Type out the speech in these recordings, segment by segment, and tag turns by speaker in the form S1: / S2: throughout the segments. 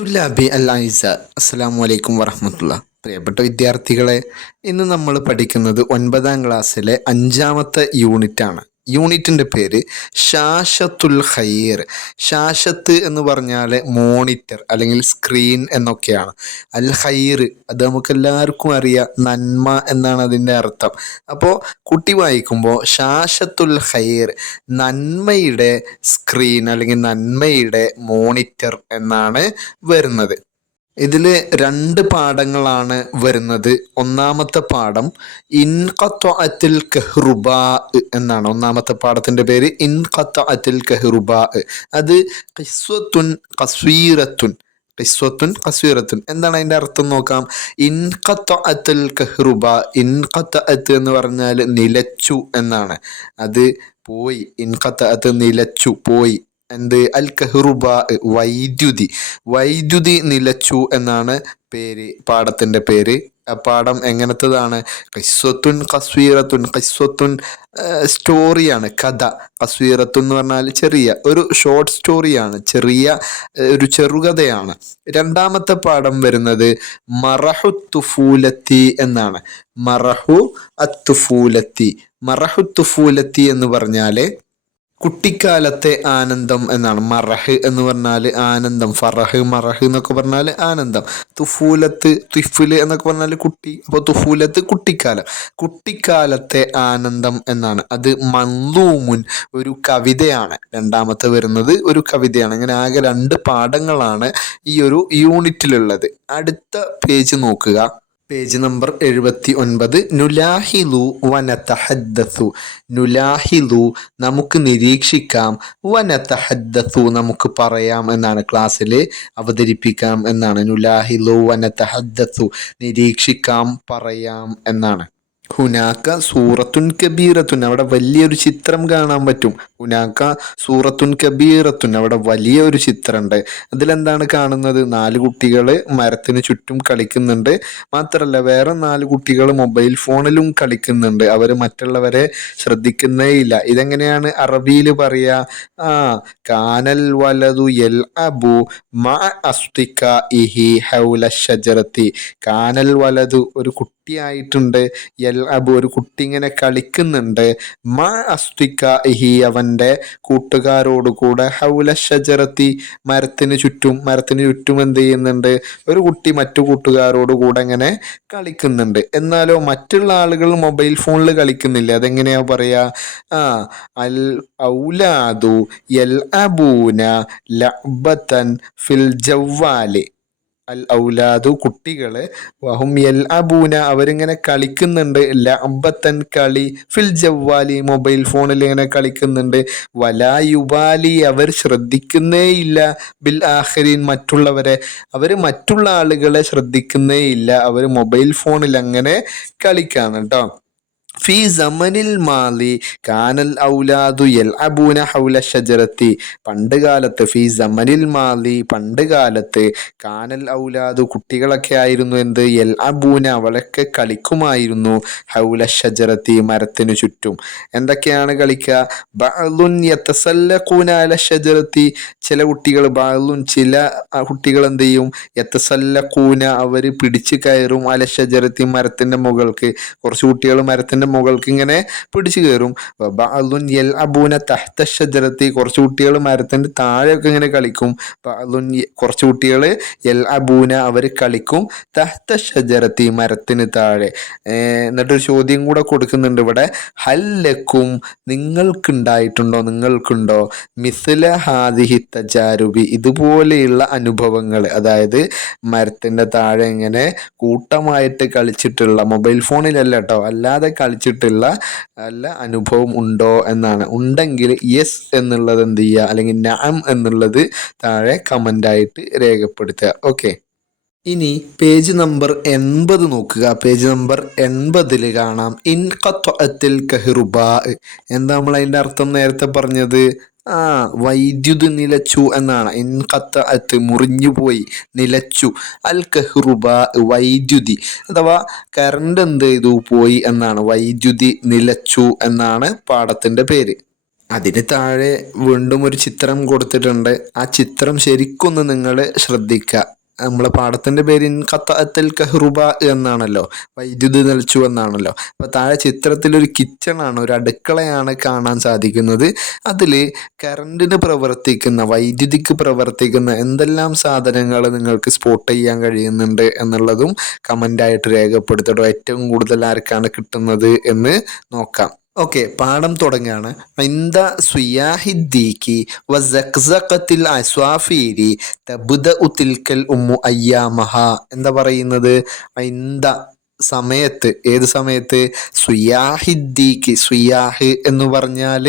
S1: തുല്ലാബി അല്ലായിസ അസ്സാം വലൈക്കും വറഹമത്തുള്ള. പ്രിയപ്പെട്ട വിദ്യാർത്ഥികളെ ഇന്ന് നമ്മൾ പഠിക്കുന്നത് ഒൻപതാം ക്ലാസ്സിലെ അഞ്ചാമത്തെ യൂണിറ്റാണ്. യൂണിറ്റിന്റെ പേര് ഷാഷത്തുൽ ഖൈർ. ഷാഷത്ത് എന്ന് പറഞ്ഞാൽ മോണിറ്റർ അല്ലെങ്കിൽ സ്ക്രീൻ എന്നൊക്കെയാണ്. അൽ ഖൈർ അത് നമുക്ക് എല്ലാവർക്കും അറിയാം നന്മ എന്നാണ് അതിന്റെ അർത്ഥം. അപ്പോൾ കുട്ടി വായിക്കുമ്പോൾ ഷാഷത്തുൽ ഖൈർ നന്മയുടെ സ്ക്രീൻ അല്ലെങ്കിൽ നന്മയുടെ മോണിറ്റർ എന്നാണ് വരുന്നത്. ഇതിൽ രണ്ട് പാഠങ്ങളാണ് വരുന്നത്. ഒന്നാമത്തെ പാഠം ഇൻഖത്വഅത്തിൽ കഹ്റുബാ എന്നാണ്. ഒന്നാമത്തെ പാഠത്തിന്റെ പേര് ഇൻഖത്വഅത്തിൽ കഹ്റുബാ അത് ഖിസ്വത്തുൻ കസ്വീറത്തുൻ ഖിസ്വത്തുൻ കസ്വീറത്തുൻ എന്താണ് അതിന്റെ അർത്ഥം നോക്കാം? ഇൻഖത്വഅത്തുൽ കഹ്റുബ ഇൻഖത്വഅത്ത് എന്ന് പറഞ്ഞാൽ നിലച്ചു എന്നാണ്. അത് പോയി. ഇൻഖത്വഅത്ത് നിലച്ചു പോയി എന്ത്? അൽ കഹ്റുബ വൈദ്യുതി. വൈദ്യുതി നിലച്ചു എന്നാണ് പേര് പാടത്തിന്റെ പേര്. പാഠം എങ്ങനത്തതാണ്? കസ്വത്തുൻ കസ്വീറത്തുൻ കസ്വത്തുൻ സ്റ്റോറിയാണ് കഥ. കസ്വീറത്തുൻ എന്ന് പറഞ്ഞാൽ ചെറിയ ഒരു ഷോർട്ട് സ്റ്റോറിയാണ്. ചെറിയ ഒരു ചെറുകഥയാണ്. രണ്ടാമത്തെ പാഠം വരുന്നത് മറഹു തുഫൂലത്തി എന്നാണ്. മറഹു അത്തുഫൂലത്തി. മറഹു തുഫൂലത്തി എന്ന് പറഞ്ഞാൽ കുട്ടിക്കാലത്തെ ആനന്ദം എന്നാണ്. മറഹ് എന്ന് പറഞ്ഞാൽ ആനന്ദം. ഫറഹ് മറഹ് എന്നൊക്കെ പറഞ്ഞാൽ ആനന്ദം. തുഫൂലത്ത് തുഫുൽ എന്നൊക്കെ പറഞ്ഞാൽ കുട്ടി. അപ്പോൾ തുഫൂലത്ത് കുട്ടിക്കാലം. കുട്ടിക്കാലത്തെ ആനന്ദം എന്നാണ്. അത് മന്ദൂമുൻ ഒരു കവിതയാണ്. രണ്ടാമത്തെ വരുന്നത് ഒരു കവിതയാണ്. അങ്ങനെ ആകെ രണ്ട് പാഠങ്ങളാണ് ഈ ഒരു യൂണിറ്റിലുള്ളത്. അടുത്ത പേജ് നോക്കുക. പേജ് നമ്പർ എഴുപത്തി ഒൻപത് നുലാഹിലു വനതഹദ്ദസു. നുലാഹിലു നമുക്ക് നിരീക്ഷിക്കാം. വനതഹദ്ദു നമുക്ക് പറയാം എന്നാണ് ക്ലാസ്സിൽ അവതരിപ്പിക്കാം എന്നാണ്. നുലാഹിലു വനതഹദ്ദസു നിരീക്ഷിക്കാം പറയാം എന്നാണ്. ഹുനാക്ക സൂറത്തുൻ കബീറത്തുൻ. അവിടെ വലിയൊരു ചിത്രം കാണാൻ പറ്റും. ഹുനാക്ക സൂറത്തുൻ കബീറത്തുൻ അവിടെ വലിയ വലിയൊരു ചിത്രമുണ്ട് അതിലെന്താണ് കാണുന്നത്? നാല് കുട്ടികൾ മരത്തിന് ചുറ്റും കളിക്കുന്നുണ്ട്. മാത്രമല്ല വേറെ നാല് കുട്ടികൾ മൊബൈൽ ഫോണിലും കളിക്കുന്നുണ്ട്. അവർ മറ്റുള്ളവരെ ശ്രദ്ധിക്കുന്നേ ഇല്ല ഇതെങ്ങനെയാണ് അറബിയിൽ പറയുക ആ കാനൽ വലതു എൽ അബു മ അസ്തിക ഇഹി ഹൗല ഷജറത്തി കാനൽ വലതു ഒരു കുട്ടിയായിട്ടുണ്ട്. എൽ അബു ഒരു കുട്ടി ഇങ്ങനെ കളിക്കുന്നുണ്ട്. മ അസ്തിക ഇഹി അവന്റെ കൂട്ടുകാരോട് കൂടെ ഹൗല ഷജറത്തി മരത്തിന് ചുറ്റും മരത്തിന് ചുറ്റും എന്ത് ചെയ്യുന്നുണ്ട്? ഒരു കുട്ടി മറ്റു കൂട്ടുകാരോട് കൂടെ ഇങ്ങനെ കളിക്കുന്നുണ്ട്. എന്നാലോ മറ്റുള്ള ആളുകൾ മൊബൈൽ ഫോണിൽ കളിക്കുന്നില്ല. അതെങ്ങനെയാ പറയാ? ആ അൽ ഔലാദു യൽ അബൂന ലബത്തൻ ഫിൽ ജവ്വാൽ. അൽ ഔലാദു കുട്ടികളെ വഹും എൽ അബൂന അവരിങ്ങനെ കളിക്കുന്നുണ്ട്. ലംബത്തൻ കളി ഫിൽ ജവ്വാലി മൊബൈൽ ഫോണിൽ ഇങ്ങനെ കളിക്കുന്നുണ്ട്. വലാ യുബാലി അവർ ശ്രദ്ധിക്കുന്നേ ഇല്ല ബിൽ ആഹരീൻ മറ്റുള്ളവരെ. അവർ മറ്റുള്ള ആളുകളെ ശ്രദ്ധിക്കുന്നേ ഇല്ല അവർ മൊബൈൽ ഫോണിൽ അങ്ങനെ കളിക്കാണ് കേട്ടോ ഫി സമനിൽ മാലി കാനൽ ഔലാദു യൽ അബൂന ഹൗല ഷജറത്തി. പണ്ട് കാലത്ത് ഫി സമനിൽ മാലി പണ്ട് കാലത്ത് കാനൽ ഔലാദു കുട്ടികളൊക്കെ ആയിരുന്നു എന്ത്? എൽ അബൂന അവളൊക്കെ കളിക്കുമായിരുന്നു ഹൗല ഷജറത്തി മരത്തിനു ചുറ്റും. എന്തൊക്കെയാണ് കളിക്കുക അല ഷജറത്തി. ചില കുട്ടികൾ ബഅലുൻ ചില കുട്ടികൾ എന്ത് ചെയ്യും? യതസല്ലഖൂന അവർ പിടിച്ചു കയറും അല ഷജറത്തി മരത്തിന്റെ മുകൾക്ക്. കുറച്ച് കുട്ടികൾ മരത്തിന്റെ മുകൾക്ക് ഇങ്ങനെ പിടിച്ചു കയറും. യൽ അബൂന തഹ്ത ഷജറത്തി കുറച്ച് കുട്ടികൾ മരത്തിന്റെ താഴെയൊക്കെ ഇങ്ങനെ കളിക്കും. ബഅലുൻ യ- കുറച്ച് കുട്ടികൾ എൽ അബൂന അവർ കളിക്കും. തഹ്ത ഷജറത്തി മരത്തിന് താഴെ. എന്നിട്ടൊരു ചോദ്യം കൂടെ കൊടുക്കുന്നുണ്ട് ഇവിടെ. ഹല്ലക്കും നിങ്ങൾക്കുണ്ടായിട്ടുണ്ടോ? നിങ്ങൾക്കുണ്ടോ? മിസ്ല ഹാദിഹി തജാരുബി ഇതുപോലെയുള്ള അനുഭവങ്ങൾ. അതായത് മരത്തിന്റെ താഴെ ഇങ്ങനെ കൂട്ടമായിട്ട് കളിച്ചിട്ടുള്ള മൊബൈൽ ഫോണിലല്ല കേട്ടോ. അല്ലാതെ കളിച്ചിട്ടുള്ള നല്ല അനുഭവം ഉണ്ടോ എന്നാണ്. ഉണ്ടെങ്കിൽ യെസ് എന്നുള്ളത് എന്ത് ചെയ്യുക അല്ലെങ്കിൽ നാം എന്നുള്ളത് താഴെ കമന്റായിട്ട് രേഖപ്പെടുത്തുക. ഓക്കെ ഇനി പേജ് നമ്പർ എൺപത് നോക്കുക. പേജ് നമ്പർ എൺപതിൽ കാണാം. ഇൻ ഇൻകത്വത്തിൽ കഹിറുബ. എന്താ നമ്മൾ അതിന്റെ അർത്ഥം നേരത്തെ പറഞ്ഞത്? ആ വൈദ്യുത് നിലച്ചു എന്നാണ്. ഇൻ ഇൻകത്ത് മുറിഞ്ഞു പോയി നിലച്ചു. അൽ കഹ്റുബ വൈദ്യുതി. അഥവാ കറണ്ട് എന്ത് ചെയ്തു? പോയി എന്നാണ്. വൈദ്യുതി നിലച്ചു എന്നാണ് പാഠത്തിന്റെ പേര്. അതിന് താഴെ വീണ്ടും ഒരു ചിത്രം കൊടുത്തിട്ടുണ്ട്. ആ ചിത്രം ശരിക്കൊന്ന് നിങ്ങൾ ശ്രദ്ധിക്കുക നമ്മളെ പാഠത്തിന്റെ പേര് കത്തൽ കഹ്റുബ എന്നാണല്ലോ വൈദ്യുതി നിലച്ചു എന്നാണല്ലോ. അപ്പൊ താഴെ ചിത്രത്തിൽ ഒരു കിച്ചണാണ് ഒരു അടുക്കളയാണ് കാണാൻ സാധിക്കുന്നത്. അതിൽ കറണ്ടിന് പ്രവർത്തിക്കുന്ന വൈദ്യുതിക്ക് പ്രവർത്തിക്കുന്ന എന്തെല്ലാം സാധനങ്ങൾ നിങ്ങൾക്ക് സ്പോട്ട് ചെയ്യാൻ കഴിയുന്നുണ്ട് എന്നുള്ളതും കമന്റായിട്ട് രേഖപ്പെടുത്തട്ടോ ഏറ്റവും കൂടുതൽ ആർക്കാണ് കിട്ടുന്നത് എന്ന് നോക്കാം. ഓക്കെ പാഠം തുടങ്ങുകയാണ് ഇന്ത സുയാഹിദ്ദീക്കി വസഖ്സഖത്തിൽ അസ്വാഫീരി തബുദ ഉത്തിൽക്കൽ ഉമ്മു അയ്യാമഹ. എന്താ പറയുന്നത്? ഇന്ത സമയത്ത് ഏത് സമയത്ത്? സുയാഹിദ്ദീക്ക് സുയാഹ് എന്ന് പറഞ്ഞാൽ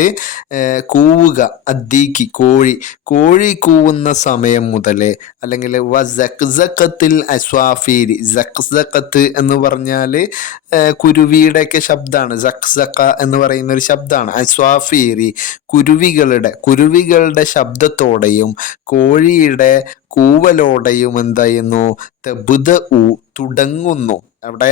S1: കൂവുക അദ്ദീക്ക് കോഴി. കോഴി കൂവുന്ന സമയം മുതൽ അല്ലെങ്കിൽ വസഖ്സഖത്തിൽ അസ്വാഫീരി സഖ്സഖത്ത് എന്ന് പറഞ്ഞാൽ കുരുവിയുടെയൊക്കെ ശബ്ദമാണ് സഖ്സഖ എന്ന് പറയുന്ന ഒരു ശബ്ദമാണ് അസ്വാഫീരി കുരുവികളുടെ കുരുവികളുടെ ശബ്ദത്തോടെയും കോഴിയുടെ കൂവലോടെയും എന്തായിരുന്നു തെബുദ ഉ തുടങ്ങുന്നു. അവിടെ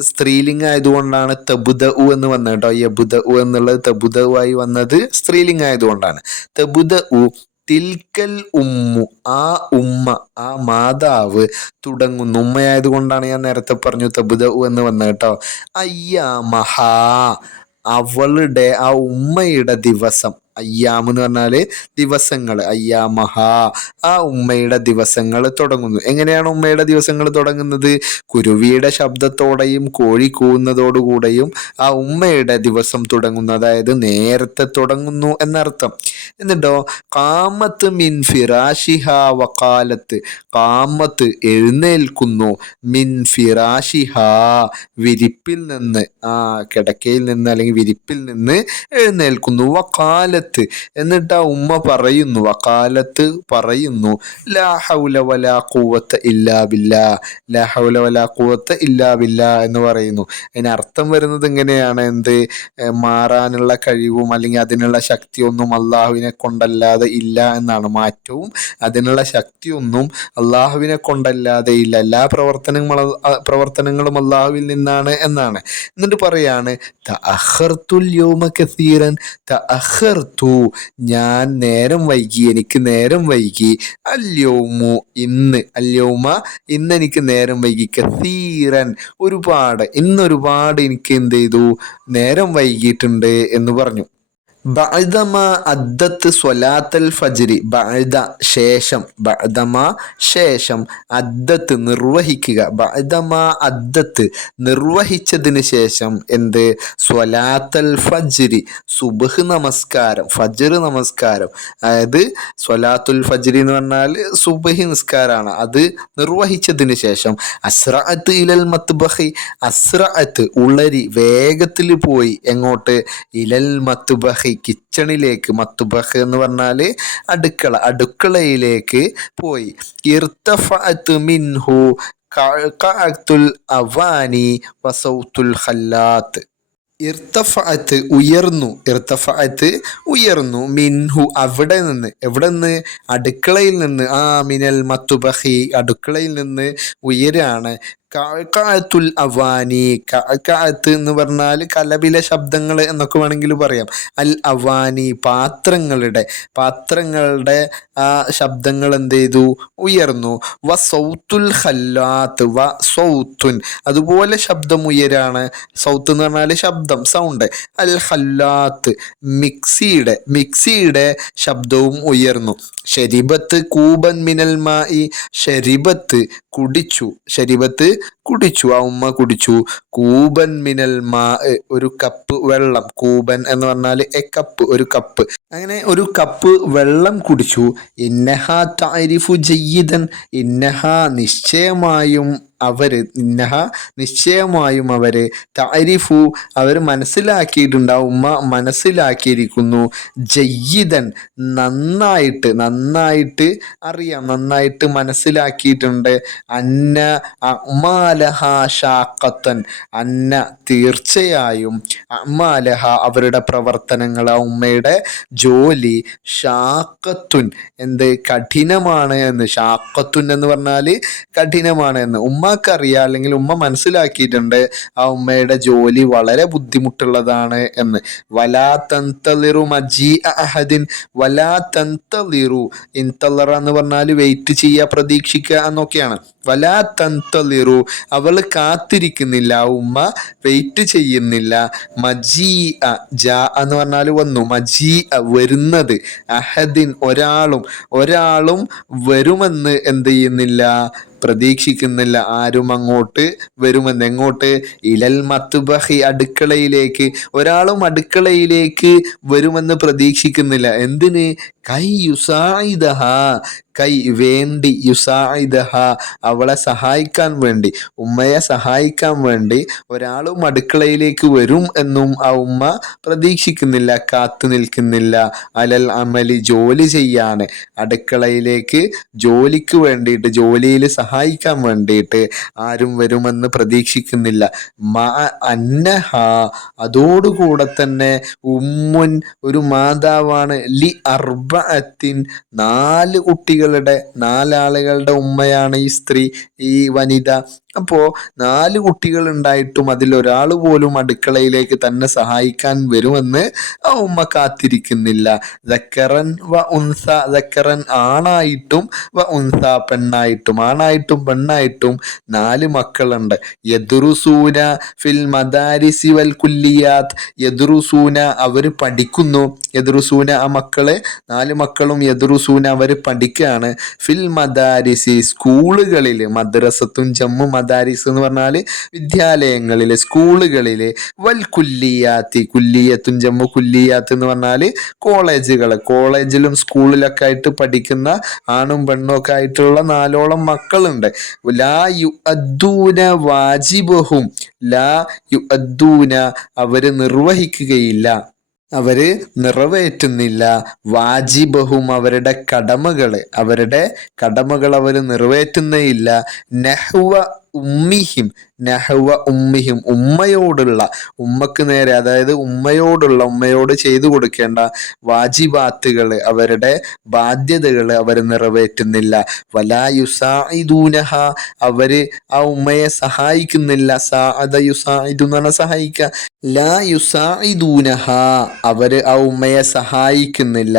S1: സ്ത്രീലിംഗം ആയതുകൊണ്ടാണ് തബുദ ഉ എന്ന് വന്നത് കേട്ടോ. യബുദ ഉ എന്നുള്ളത് തബുദ ഉ ആയി വന്നത് സ്ത്രീലിംഗം ആയതുകൊണ്ടാണ് തബുദ ഉ തിൽക്കൽ ഉമ്മു ആ ഉമ്മ ആ മാതാവ് തുടങ്ങുന്നു. ഉമ്മയായത് കൊണ്ടാണ് ഞാൻ നേരത്തെ പറഞ്ഞു തബുദ ഉ എന്ന് വന്നത് കേട്ടോ. അയ്യാ മഹാ അവളുടെ ആ ഉമ്മയുടെ ദിവസം അയ്യാം എന്ന് പറഞ്ഞാൽ ദിവസങ്ങൾ അയ്യാമഹ. ആ ഉമ്മയുടെ ദിവസങ്ങൾ തുടങ്ങുന്നു. എങ്ങനെയാണ് ഉമ്മയുടെ ദിവസങ്ങൾ തുടങ്ങുന്നത്? കുരുവിയുടെ ശബ്ദത്തോടെയും കോഴി കൂവുന്നതോടുകൂടെയും ആ ഉമ്മയുടെ ദിവസം തുടങ്ങുന്നു. അതായത് നേരത്തെ തുടങ്ങുന്നു എന്നർത്ഥം. എന്നിട്ടോ? കാമത്ത് മിൻ ഫിറാഷിഹ വക്കാലത്ത് കാമത്ത് എഴുന്നേൽക്കുന്നു. മിൻ ഫിറാഷിഹ. വിരിപ്പിൽ നിന്ന് ആ കിടക്കയിൽ നിന്ന് അല്ലെങ്കിൽ വിരിപ്പിൽ നിന്ന് എഴുന്നേൽക്കുന്നു. വക്കാലത്ത് എന്നിട്ട് ആ ഉമ്മ പറയുന്നു വക്കാലത്ത് പറയുന്നു ലാ ഹൗല വലാ ഇല്ലാ ബില്ലാ ലാ ഹൗല വലാ ഇല്ലാ ബില്ലാ എന്ന് പറയുന്നു. അതിനർത്ഥം വരുന്നത് എങ്ങനെയാണ് എന്ത്? മാറാനുള്ള കഴിവും അല്ലെങ്കിൽ അതിനുള്ള ശക്തിയൊന്നും അള്ളാഹുവിനെ കൊണ്ടല്ലാതെ ഇല്ല എന്നാണ് മാറ്റവും. അതിനുള്ള ശക്തിയൊന്നും അള്ളാഹുവിനെ കൊണ്ടല്ലാതെ ഇല്ല. എല്ലാ പ്രവർത്തനങ്ങൾ പ്രവർത്തനങ്ങളും അള്ളാഹുവിൽ നിന്നാണ് എന്നാണ്. എന്നിട്ട് പറയാണ് തഅഖർത്തുൽ യൗമ കസീറൻ തഅഖർതു ഞാൻ നേരം വൈകി എനിക്ക് നേരം വൈകി. അല്യോമു ഇന്ന് അല്യോമ ഇന്ന് എനിക്ക് നേരം വൈകി. കസീറൻ ഒരുപാട് ഇന്ന് ഒരുപാട് എനിക്ക് എന്ത് ചെയ്തു? നേരം വൈകിയിട്ടുണ്ട് എന്ന് പറഞ്ഞു. അദ്ദത്ത് സ്വലാത്തൽ ഫജ്രി. ബഅദ ശേഷം ബഅദമ ശേഷം അദ്ദത്ത് നിർവഹിക്കുക. ബഅദമ അദ്ദത്ത് നിർവഹിച്ചതിന് ശേഷം എന്ത്? സ്വലാത്തൽ ഫജ്രി സുബഹ് നമസ്കാരം ഫജ്ർ നമസ്കാരം. അതായത് സ്വലാത്തുൽ ഫജ്രി എന്ന് പറഞ്ഞാൽ സുബഹ് നിസ്കാരമാണ്. അത് നിർവഹിച്ചതിന് ശേഷം അസ്രഅത്ത് ഇലൽ മത്ബഹി അസ്രഅത്ത് ഉളരി വേഗത്തിൽ പോയി എങ്ങോട്ട്? ഇലൽ മത്ബഹി. കിച്ചണിലേക്ക് മത്തുബഹ് എന്ന് പറഞ്ഞാൽ അടുക്കള അടുക്കളയിലേക്ക് പോയി. ഇർത്തഫഅത്ത് മിൻഹു കഅത്തുൽ അവാനി വസൗത്തുൽ ഖല്ലാത്ത്. ഇർത്തഫഅത്ത് ഉയർന്നു ഇർത്തഫഅത്ത് ഉയർന്നു. മിൻഹു അവിടെ നിന്ന് എവിടെ നിന്ന്? അടുക്കളയിൽ നിന്ന്. ആ മിനൽ മത്തുബഹി അടുക്കളയിൽ നിന്ന് ഉയരാണ്. കഅത്തുൽ അവാനി കഅത്ത് എന്ന് പറഞ്ഞാൽ കലപില ശബ്ദങ്ങൾ എന്നൊക്കെ വേണമെങ്കിൽ പറയാം. അൽ അവാനി പാത്രങ്ങളുടെ പാത്രങ്ങളുടെ ആ ശബ്ദങ്ങൾ എന്ത് ചെയ്തു? ഉയർന്നു. വ സൗത്തുൽ ഹല്ലാത്ത് വ സൗത്തുൻ. അതുപോലെ ശബ്ദം ഉയരാണ്. സൗത്ത് എന്ന് പറഞ്ഞാൽ ശബ്ദം സൗണ്ട്. അൽ ഹല്ലാത്ത് മിക്സിയുടെ മിക്സിയുടെ ശബ്ദവും ഉയർന്നു. ഷരിബത്ത് കൂബൻ മിനൽ മായി ഷരിബത്ത് കുടിച്ചു. ഷരിബത്ത് കുടിച്ചു. ആ ഉമ്മ കുടിച്ചു. കൂബൻ മിനൽ മാ ഒരു കപ്പ് വെള്ളം. കൂബൻ എന്ന് പറഞ്ഞാൽ എ കപ്പ് ഒരു കപ്പ്. അങ്ങനെ ഒരു കപ്പ് വെള്ളം കുടിച്ചു. ഇന്നഹ താരിഫു ജയ്യിദൻ. ഇന്നഹ നിശ്ചയമായും അവർ ഇന്നഹ നിശ്ചയമായും അവർ താരിഫു അവർ മനസ്സിലാക്കിയിട്ടുണ്ടാവും ഉമ്മ മനസ്സിലാക്കിയിരിക്കുന്നു ജയ്യിതൻ നന്നായിട്ട് നന്നായിട്ട് അറിയാം നന്നായിട്ട് മനസ്സിലാക്കിയിട്ടുണ്ട്. അന്ന അമാലഹ ഷാക്കത്തൻ അന്ന തീർച്ചയായും അമാലഹ അവരുടെ പ്രവർത്തനങ്ങൾ ആ ഉമ്മയുടെ ജോലി ഷാക്കത്തുൻ എന്ത് കഠിനമാണ് എന്ന് ഷാക്കത്തുൻ എന്ന് പറഞ്ഞാൽ കഠിനമാണ് എന്ന്. ഉമ്മ ഉമ്മക്കറിയാം അല്ലെങ്കിൽ ഉമ്മ മനസ്സിലാക്കിയിട്ടുണ്ട് ആ ഉമ്മയുടെ ജോലി വളരെ ബുദ്ധിമുട്ടുള്ളതാണ് എന്ന്. വലാ തന്തളിറു മജീ അഹദിൻ വലാ തന്തളിറു ഇൻതളറ എന്ന് പറഞ്ഞാൽ വെയിറ്റ് ചെയ്യുക പ്രതീക്ഷിക്കുക എന്നൊക്കെയാണ്. വലാ തന്തളിറു അവൾ കാത്തിരിക്കുന്നില്ല ഉമ്മ വെയിറ്റ് ചെയ്യുന്നില്ല. മജീ ജാ എന്ന് പറഞ്ഞാൽ വന്നു. മജീ വരുന്നത് അഹദിൻ ഒരാളും ഒരാളും വരുമെന്ന് എന്ത് ചെയ്യുന്നില്ല പ്രതീക്ഷിക്കുന്നില്ല ആരും അങ്ങോട്ട് വരുമെന്ന്. എങ്ങോട്ട്? ഇലൽ മത്തുബഹി അടുക്കളയിലേക്ക്. ഒരാളും അടുക്കളയിലേക്ക് വരുമെന്ന് പ്രതീക്ഷിക്കുന്നില്ല. എന്തിന്? കൈ യുസായിദഹ കൈ വേണ്ടി യുസായിദഹ അവളെ സഹായിക്കാൻ വേണ്ടി ഉമ്മയെ സഹായിക്കാൻ വേണ്ടി ഒരാളും അടുക്കളയിലേക്ക് വരും എന്നും ആ ഉമ്മ പ്രതീക്ഷിക്കുന്നില്ല കാത്തു നിൽക്കുന്നില്ല. അലൽ അമലി ജോലി ചെയ്യാൻ അടുക്കളയിലേക്ക് ജോലിക്ക് വേണ്ടിയിട്ട് ജോലിയിൽ സഹായിക്കാൻ വേണ്ടിയിട്ട് ആരും വരുമെന്ന് പ്രതീക്ഷിക്കുന്നില്ല. മാ അന്നഹ അതോടുകൂടെ തന്നെ ഉമ്മുൻ ഒരു മാതാവാണ്. ലി അർബത്തിൻ നാല് കുട്ടികളുടെ നാലാളുകളുടെ ഉമ്മയാണ് ഈ സ്ത്രീ ഈ വനിത. അപ്പോൾ നാല് കുട്ടികൾ ഉണ്ടായിട്ടും അതിൽ ഒരാൾ പോലും അടുക്കളയിലേക്ക് തന്നെ സഹായിക്കാൻ വരുമെന്ന് ആ ഉമ്മ കാത്തിരിക്കുന്നില്ല. ദക്കറൻ വ ഉൻസ ദക്കറൻ ആണായിട്ടും വ ഉൻസ പെണ്ണായിട്ടും ആണായിട്ടും പെണ്ണായിട്ടും നാല് മക്കളുണ്ട്. യദുറുസൂന ഫിൽ മദാരിസി വൽ കുല്ലിയാത്ത്. യദുറുസൂന അവർ പഠിക്കുന്നു. യദുറുസൂന ആ മക്കൾ നാല് മക്കളും യദുറുസൂന അവർ പഠിക്കുകയാണ്. ഫിൽ മദാരിസി സ്കൂളുകളിൽ മദ്രസത്തും ജമ്മു മദാരിസ് എന്ന് പറഞ്ഞാൽ വിദ്യാലയങ്ങളിലെ സ്കൂളുകളിലെ വൽ കുല്ലിയാത്തി കുല്ലിയത്തും ജമ്മു കുല്ലിയാത്ത് എന്ന് പറഞ്ഞാൽ കോളേജുകൾ കോളേജിലും സ്കൂളിലൊക്കെ ആയിട്ട് പഠിക്കുന്ന ആണും പെണ്ണും ഒക്കെ ആയിട്ടുള്ള നാലോളം മക്കളുണ്ട്. ലാ യു അദ്ദൂന വാജിബഹും. ലാ യു അദ്ദൂന അവർ നിർവഹിക്കുകയില്ല. അവർ നിറവേറ്റുന്നില്ല. വാജിബഹും അവരുടെ കടമകൾ അവരുടെ കടമകൾ അവർ നിറവേറ്റുന്നേയില്ല നെഹ്വ ഉമ്മിഹിം നെഹ്വ ഉമ്മിഹിം ഉമ്മയോടുള്ള ഉമ്മക്ക് നേരെ അതായത് ഉമ്മയോടുള്ള ഉമ്മയോട് ചെയ്തു കൊടുക്കേണ്ട വാജിബാത്തുകൾ അവരുടെ ബാധ്യതകൾ അവർ നിറവേറ്റുന്നില്ല. വലാ യുസായിദൂനഹ അവർ ആ ഉമ്മയെ സഹായിക്കുന്നില്ല. സാഅദ യുസായിദു ലാ യുസായിദൂനഹ അവർ ആ ഉമ്മയെ സഹായിക്കുന്നില്ല.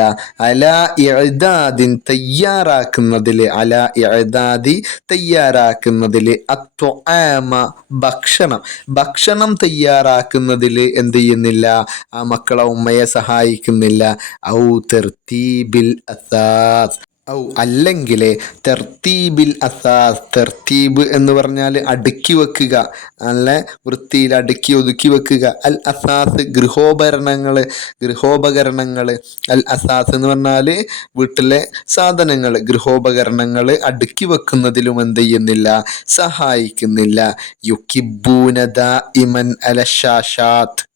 S1: അല ഇഅദാദിൻ തയ്യാറാക്കുന്നതിൽ അല ഇഅദാദി തയ്യാറാക്കുന്നതിൽ അത്വആമ ഭക്ഷണം. ഭക്ഷണം തയ്യാറാക്കുന്നതിൽ എന്ത് ചെയ്യുന്നില്ല? ആ മക്കളെ ഉമ്മയെ സഹായിക്കുന്നില്ല. ഔ തെർത്തീബിൽ അസാസ്. ഔ അല്ലെങ്കിൽ തെർത്തീബിൽ അസാസ് തെർത്തീബ് എന്ന് പറഞ്ഞാൽ അടുക്കി വെക്കുക നല്ല വൃത്തിയിൽ അടുക്കി ഒതുക്കി വെക്കുക. അൽ അസാസ് ഗൃഹോപകരണങ്ങൾ ഗൃഹോപകരണങ്ങൾ അൽ അസാസ് എന്ന് പറഞ്ഞാൽ വീട്ടിലെ സാധനങ്ങൾ ഗൃഹോപകരണങ്ങൾ അടുക്കി വെക്കുന്നതിലും എന്ത് ചെയ്യുന്നില്ല സഹായിക്കുന്നില്ല. യുക്കിബൂനദ ഇമൻ അലഷാഷാത്ത്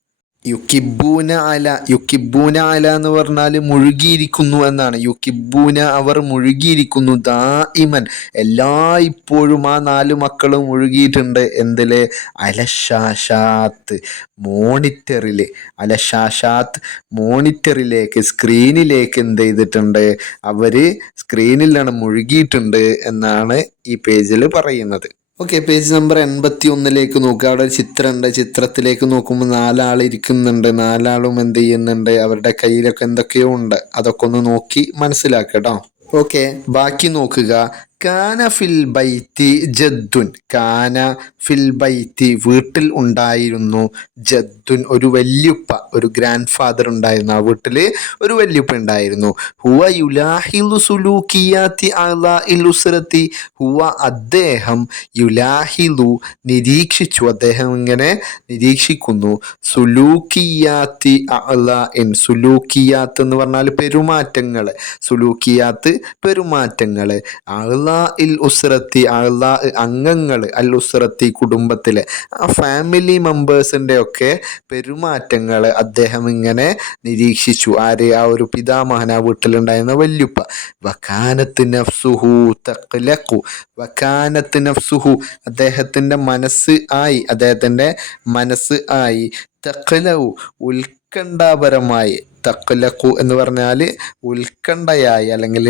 S1: യുക്കിബൂന അല യുക്കിബൂന അല എന്ന് പറഞ്ഞാൽ മുഴുകിയിരിക്കുന്നു എന്നാണ്. യുക്കിബൂന അവർ മുഴുകിയിരിക്കുന്നു ദാഇമൻ. എല്ലാ ഇപ്പോഴും ആ നാല് മക്കളും മുഴുകിയിട്ടുണ്ട്. എന്തിൽ? അലശാഷാത്ത് മോണിറ്ററിൽ അലശാഷാത്ത് മോണിറ്ററിലേക്ക് സ്ക്രീനിലേക്ക് എന്ത് ചെയ്തിട്ടുണ്ട്? അവർ സ്ക്രീനിലാണ് മുഴുകിയിട്ടുണ്ട് എന്നാണ് ഈ പേജിൽ പറയുന്നത്. ഓക്കെ പേജ് നമ്പർ എൺപത്തി ഒന്നിലേക്ക് നോക്കുക. അവിടെ ഒരു ചിത്രമുണ്ട്. ചിത്രത്തിലേക്ക് നോക്കുമ്പോൾ നാലാൾ ഇരിക്കുന്നുണ്ട്. നാലാളും എന്ത് ചെയ്യുന്നുണ്ട്? അവരുടെ കയ്യിലൊക്കെ എന്തൊക്കെയോ ഉണ്ട്. അതൊക്കെ ഒന്ന് നോക്കി മനസ്സിലാക്കുക ഓക്കെ ബാക്കി നോക്കുക. കാന ഫിൽ ബൈത്തി ജദ്ദുൻ. കാന ഫിൽ ബൈത്തി വീട്ടിൽ ഉണ്ടായിരുന്നു ജദ്ദുൻ. ഒരു വല്യുപ്പ ഒരു ഗ്രാൻഡ് ഫാദർ ഉണ്ടായിരുന്നു. ആ വീട്ടിൽ ഒരു വല്യുപ്പ ഉണ്ടായിരുന്നു. ഹുവ യുലാഹിലു സുലൂക്കിയാത്തി അലാ ഇലുസ്രത്തി. ഹുവ അദ്ദേഹം യുലാഹിലു നിരീക്ഷിച്ചു. അദ്ദേഹം ഇങ്ങനെ നിരീക്ഷിക്കുന്നു. സുലൂക്കിയാത്തി അല ഇൻ സുലൂക്കിയാത്ത് എന്ന് പറഞ്ഞാൽ പെരുമാറ്റങ്ങൾ സുലൂക്കിയാത്ത് പെരുമാറ്റങ്ങൾ അള ഇൽ ഉസ്രത്തി അള്ളാ അംഗങ്ങൾ അൽ ഉസ്രത്തി കുടുംബത്തിലെ. ആ ഫാമിലി മെമ്പേഴ്സിന്റെ ഒക്കെ പെരുമാറ്റങ്ങൾ അദ്ദേഹം ഇങ്ങനെ നിരീക്ഷിച്ചു. ആര്? ആ ഒരു പിതാമഹൻ ആ വീട്ടിലുണ്ടായിരുന്ന വല്യുപ്പ. വക്കാനത്ത് നഫ്സുഹു തഖ്ലഖു. വക്കാനത്ത് നഫ്സുഹു. അദ്ദേഹത്തിന്റെ മനസ്സ് ആയി. അദ്ദേഹത്തിന്റെ മനസ്സ് ആയി. തഖ്ലഉ ഉത്കണ്ഠാപരമായി. തക്കലക്കു എന്ന് പറഞ്ഞാൽ ഉത്കണ്ഠയായി അല്ലെങ്കിൽ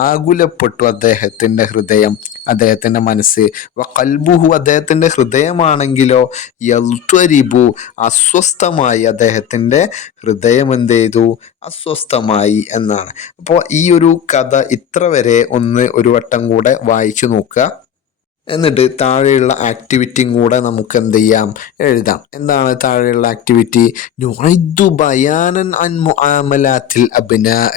S1: ആകുലപ്പെട്ടു അദ്ദേഹത്തിന്റെ ഹൃദയം അദ്ദേഹത്തിന്റെ മനസ്സ്. കൽബുഹു അദ്ദേഹത്തിന്റെ ഹൃദയമാണെങ്കിലോ യൽത്വരിബു അസ്വസ്ഥമായി അദ്ദേഹത്തിന്റെ ഹൃദയം എന്ത് ചെയ്തു? അസ്വസ്ഥമായി എന്നാണ്. അപ്പോൾ ഈ ഒരു കഥ ഇത്ര വരെ ഒന്ന് ഒരു വട്ടം കൂടെ വായിച്ചു നോക്കുക. എന്നിട്ട് താഴെയുള്ള ആക്ടിവിറ്റിയും കൂടെ നമുക്ക് എന്ത് ചെയ്യാം? എഴുതാം. എന്താണ് താഴെയുള്ള ആക്ടിവിറ്റി നുഐദു ബയാനൻ അൻ മുആമലാത്തിൽ അബ്നാ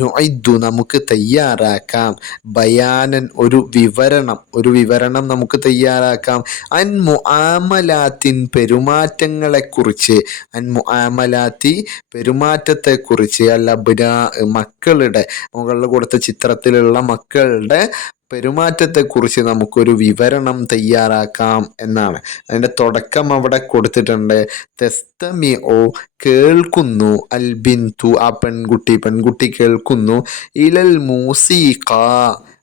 S1: നുഐദു നമുക്ക് തയ്യാറാക്കാം. ബയാനൻ ഒരു വിവരണം. ഒരു വിവരണം നമുക്ക് തയ്യാറാക്കാം. അൻ മുആമലാത്തിൻ പെരുമാറ്റങ്ങളെക്കുറിച്ച്. അൻ മുആമലാത്തി പെരുമാറ്റത്തെക്കുറിച്ച്. അല്ല അബ്നാ മക്കളുടെ മുകളിൽ കൊടുത്ത ചിത്രത്തിലുള്ള മക്കളുടെ പെരുമാറ്റത്തെക്കുറിച്ച് നമുക്കൊരു വിവരണം തയ്യാറാക്കാം എന്നാണ്. അതിന്റെ തുടക്കം അവിടെ കൊടുത്തിട്ടുണ്ട്. തെസ്തമി ഓ കേൾക്കുന്നു അൽ ബിന്തു ആ പെൺകുട്ടി പെൺകുട്ടി കേൾക്കുന്നു. ഇലൽ മൂസീഖ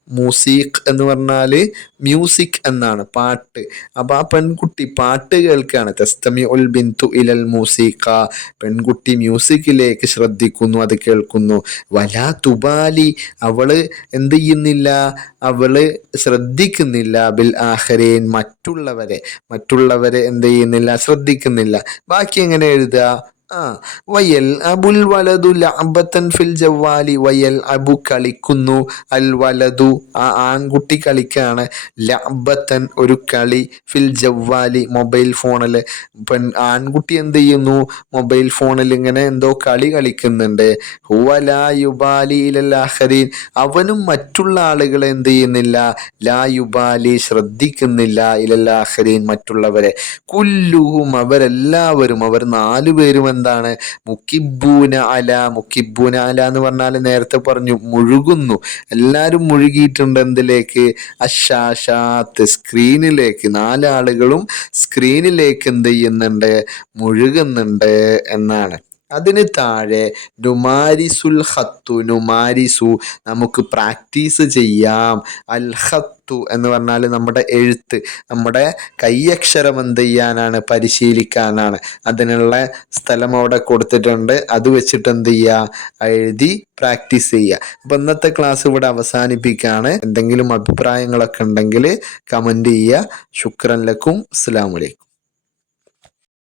S1: മൂസീഖ് എന്ന് പറഞ്ഞാൽ മ്യൂസിക് എന്നാണ് പാട്ട്. അപ്പോൾ ആ പെൺകുട്ടി പാട്ട് കേൾക്കുകയാണ്. തെസ്തമി ഉൽ ബിന്തു ഇലൽ മൂസീഖ. പെൺകുട്ടി മ്യൂസിക്കിലേക്ക് ശ്രദ്ധിക്കുന്നു അത് കേൾക്കുന്നു. വലാ തുബാലി അവൾ എന്ത് ചെയ്യുന്നില്ല? അവൾ ശ്രദ്ധിക്കുന്നില്ല. ബിൽ ആഹരേൻ മറ്റുള്ളവരെ. മറ്റുള്ളവരെ എന്ത് ചെയ്യുന്നില്ല? ശ്രദ്ധിക്കുന്നില്ല. ബാക്കി എങ്ങനെ എഴുതുക? വയൽ അബുൽ വലതു ലഅബത്തൻ ഫിൽ ജവാലി വയൽ അബു കളിക്കുന്നു അൽ വലതു ആ ആൺകുട്ടി കളിക്കാണ് ലഅബത്തൻ ഒരു കളി ഫിൽ ജവ്വാലി മൊബൈൽ ഫോണിൽ. പെൺ ആൺകുട്ടി എന്ത് ചെയ്യുന്നു മൊബൈൽ ഫോണിൽ ഇങ്ങനെ എന്തോ കളി കളിക്കുന്നുണ്ട്. ഹുവ ലാ അവനും മറ്റുള്ള ആളുകളെ എന്ത് ചെയ്യുന്നില്ല ലാ യുബാലി ശ്രദ്ധിക്കുന്നില്ല ഇലല്ലാഹരീൻ മറ്റുള്ളവരെ. കുല്ലുഹും അവരെല്ലാവരും അവർ നാലു പേരും എന്താണ്? മുക്കിബൂന അല മുക്കിബൂന അല എന്ന് പറഞ്ഞാൽ നേരത്തെ പറഞ്ഞു മുഴുകുന്നു. എല്ലാവരും മുഴുകിയിട്ടുണ്ട് എന്തിലേക്ക്? അശാശാത്ത് സ്ക്രീനിലേക്ക്. നാലാളുകളും സ്ക്രീനിലേക്ക് എന്ത് ചെയ്യുന്നുണ്ട്? മുഴുകുന്നുണ്ട് എന്നാണ്. അതിന് താഴെ നുമാരിസുൽ ഹത്തു നുമാരിസു നമുക്ക് പ്രാക്ടീസ് ചെയ്യാം. അൽ ഹത്തു എന്ന് പറഞ്ഞാൽ നമ്മുടെ എഴുത്ത് നമ്മുടെ കൈയക്ഷരം എന്ത് ചെയ്യാനാണ് പരിശീലിക്കാനാണ്. അതിനുള്ള സ്ഥലം അവിടെ കൊടുത്തിട്ടുണ്ട്. അത് വെച്ചിട്ട് എന്ത് ചെയ്യുക എഴുതി പ്രാക്ടീസ് ചെയ്യുക അപ്പം ഇന്നത്തെ ക്ലാസ് ഇവിടെ അവസാനിപ്പിക്കുകയാണ്. എന്തെങ്കിലും അഭിപ്രായങ്ങളൊക്കെ ഉണ്ടെങ്കിൽ കമന്റ് ചെയ്യുക ശുക്രൻ ലക്കും. അസ്സാം വലൈക്കും